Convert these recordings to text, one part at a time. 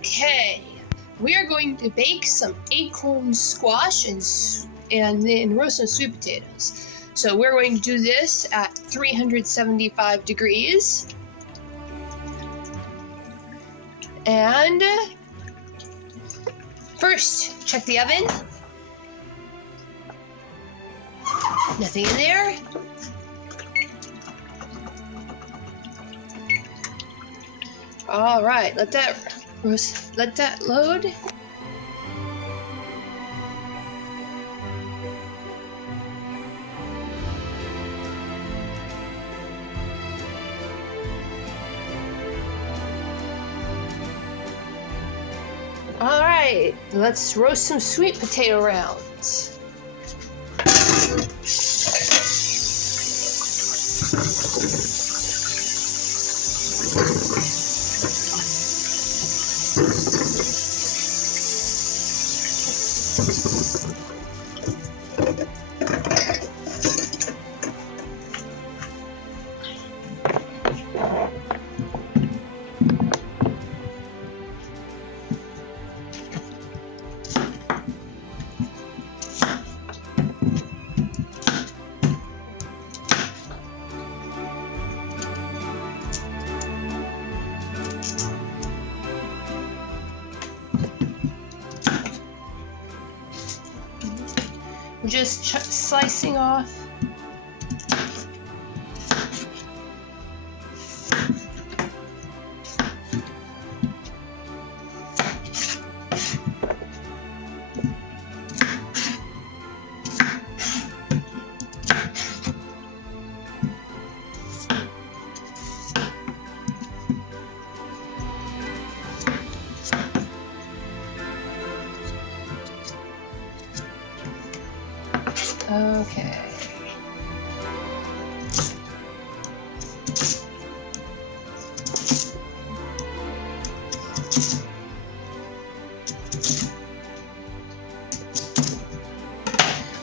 Okay, we are going to bake some acorn squash and then roast some sweet potatoes. So we're going to do this at 375 degrees. And first, check the oven. Nothing in there. All right, let that load. All right, let's roast some sweet potato rounds. Just slicing off. Okay.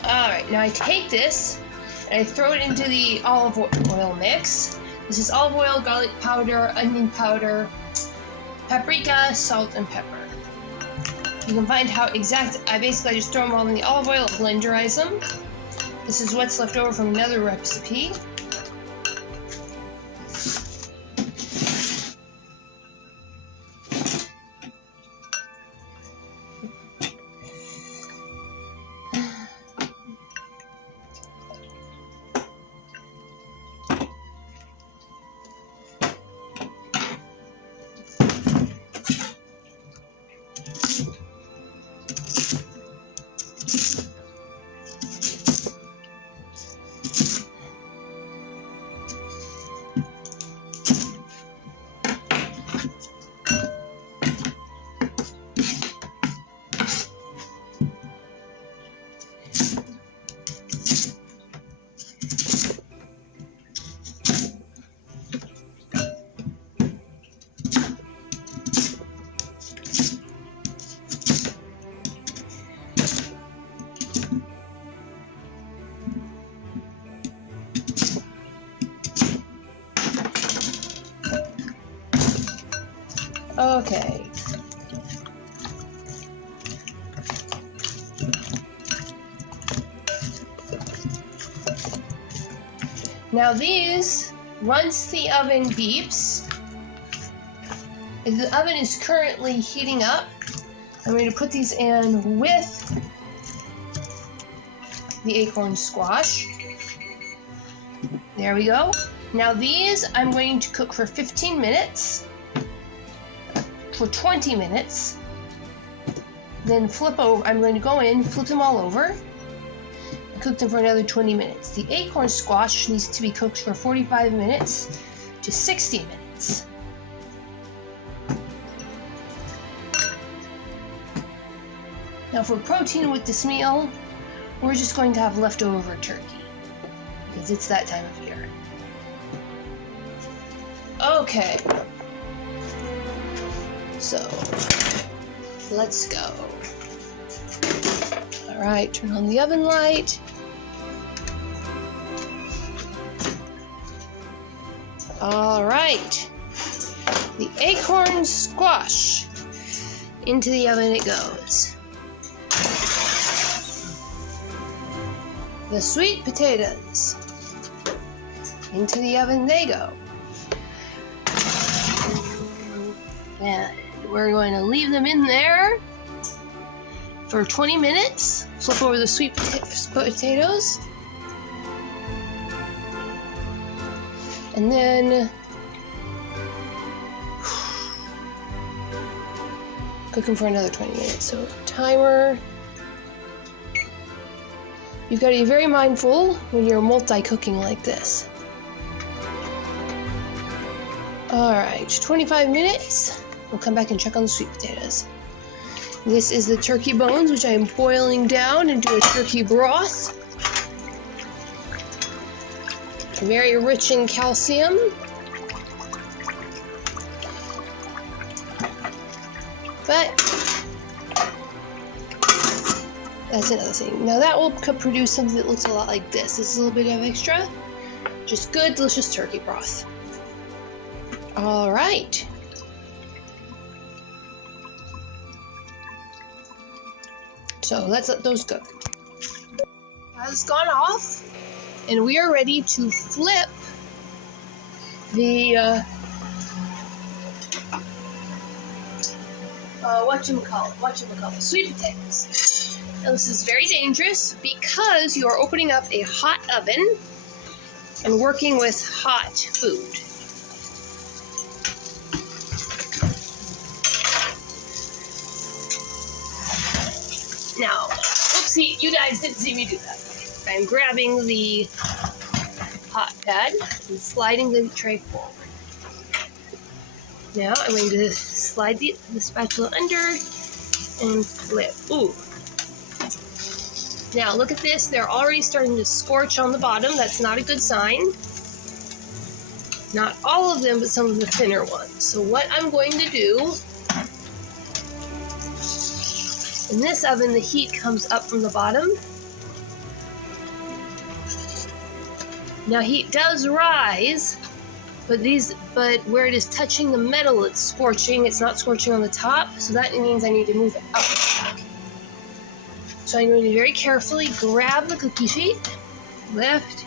All right, now I take this and I throw it into the olive oil mix. This is olive oil, garlic powder, onion powder, paprika, salt, and pepper. You can find how exact, I basically just throw them all in the olive oil, blenderize them. This is what's left over from another recipe. Okay. Now these, once the oven beeps, if the oven is currently heating up, I'm going to put these in with the acorn squash. There we go. Now these I'm going to cook for 15 minutes. For 20 minutes, then flip over. I'm going to go in, flip them all over, and cook them for another 20 minutes. The acorn squash needs to be cooked for 45 minutes to 60 minutes. Now for protein with this meal, we're just going to have leftover turkey, because it's that time of year. Okay. So, let's go. All right, turn on the oven light. All right, the acorn squash. Into the oven it goes. The sweet potatoes. Into the oven they go. And we're going to leave them in there for 20 minutes. Flip over the sweet potatoes. And then cook them for another 20 minutes. So timer. You've got to be very mindful when you're multi-cooking like this. Alright, 25 minutes. We'll come back and check on the sweet potatoes. This is the turkey bones, which I am boiling down into a turkey broth. Very rich in calcium. But that's another thing. Now that will produce something that looks a lot like this. This is a little bit of extra. Just good, delicious turkey broth. All right. So let's let those cook. Has gone off, and we are ready to flip the sweet potatoes. Now this is very dangerous because you are opening up a hot oven and working with hot food. Now, oopsie, you guys didn't see me do that. I'm grabbing the hot pad and sliding the tray forward. Now I'm going to slide the spatula under and flip. Ooh. Now look at this, they're already starting to scorch on the bottom. That's not a good sign. Not all of them, but some of the thinner ones. So what I'm going to do, in this oven the heat comes up from the bottom. Now heat does rise, but where it is touching the metal, it's scorching. It's not scorching on the top, so that means I need to move it up. So I'm going to very carefully grab the cookie sheet, lift,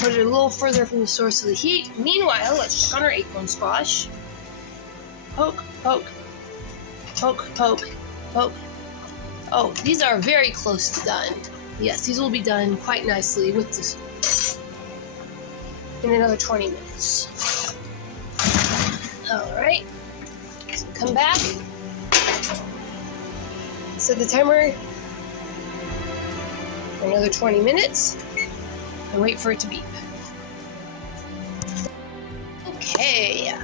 put it a little further from the source of the heat. Meanwhile, let's check on our acorn squash. Poke, poke, poke, poke, poke. Oh, these are very close to done. Yes, these will be done quite nicely with this in another 20 minutes. Alright, so come back, set the timer for another 20 minutes, and wait for it to beep. Okay,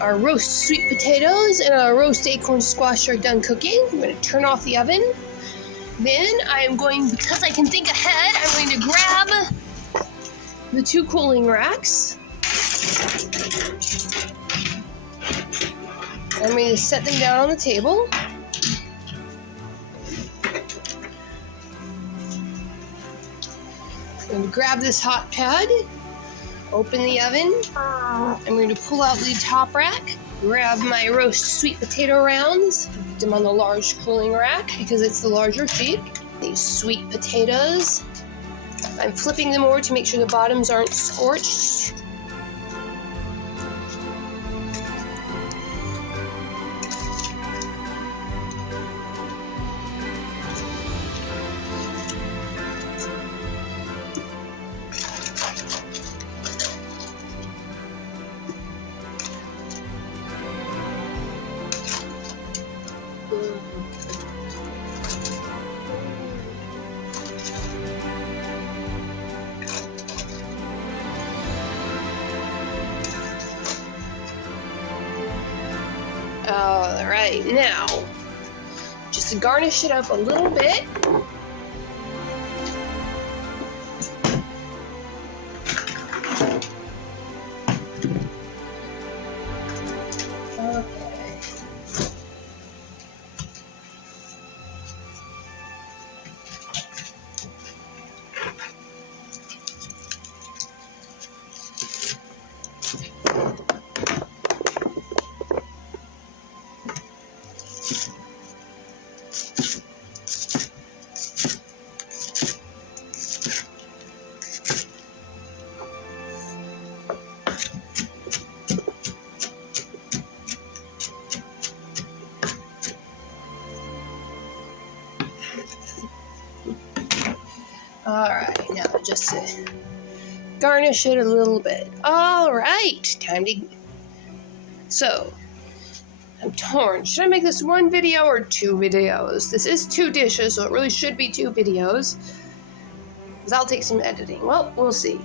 our roast sweet potatoes and our roast acorn squash are done cooking. I'm going to turn off the oven. Then I'm going, because I can think ahead, I'm going to grab the two cooling racks. I'm going to set them down on the table. I'm going to grab this hot pad, open the oven. I'm going to pull out the top rack, grab my roast sweet potato rounds, put them on the large cooling rack because it's the larger sheet. These sweet potatoes, I'm flipping them over to make sure the bottoms aren't scorched. Alright, now, just to garnish it up a little bit, dry. Now just garnish it a little bit. All right, time to... So, I'm torn. Should I make this one video or 2 videos? This is 2 dishes, so it really should be 2 videos. Because I'll take some editing. Well, we'll see.